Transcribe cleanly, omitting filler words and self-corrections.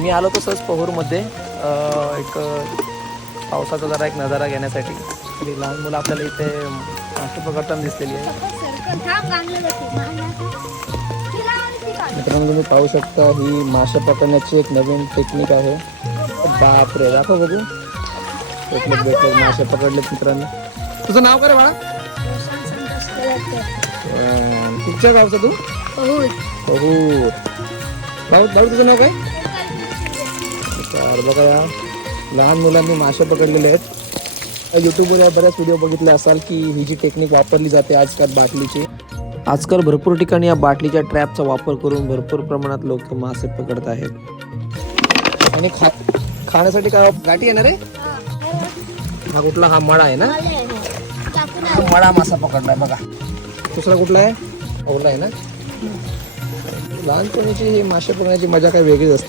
मी आलो तो सहज पहूरमध्ये एक पावसाचा जरा एक नजारा घेण्यासाठी. तरी लहान मुलं आपल्याला इथे मासे पकडताना दिसलेली आहे. मित्रांनो तुम्ही पाहू शकता ही मासे पकडण्याची एक नवीन टेक्निक आहे. बापरे, दाखव बघू. भेटले मासे पकडले मित्रांनो. तुझं नाव काय रे बाळा? कुठच्या गावचा तू? पहूर. भाऊ तुझं नाव काय? बघा या लहान मुलांनी मासे पकडलेले आहेत. यूट्यूबवर बऱ्याच व्हिडिओ बघितले असाल की ही जी टेक्निक वापरली जाते आजकाल बाटलीची. आजकाल भरपूर ठिकाणी या बाटलीच्या ट्रॅपचा वापर करून भरपूर प्रमाणात लोक मासे पकडत आहेत. आणि खाण्यासाठी काय गाठी येणार आहे? हा कुठला? हा मळा आहे ना? हा मळा मासा पकडलाय बघा. दुसरा कुठला आहे? ओला आहे ना? लहानपणीची ही मासे पकडण्याची मजा काही वेगळीच असते.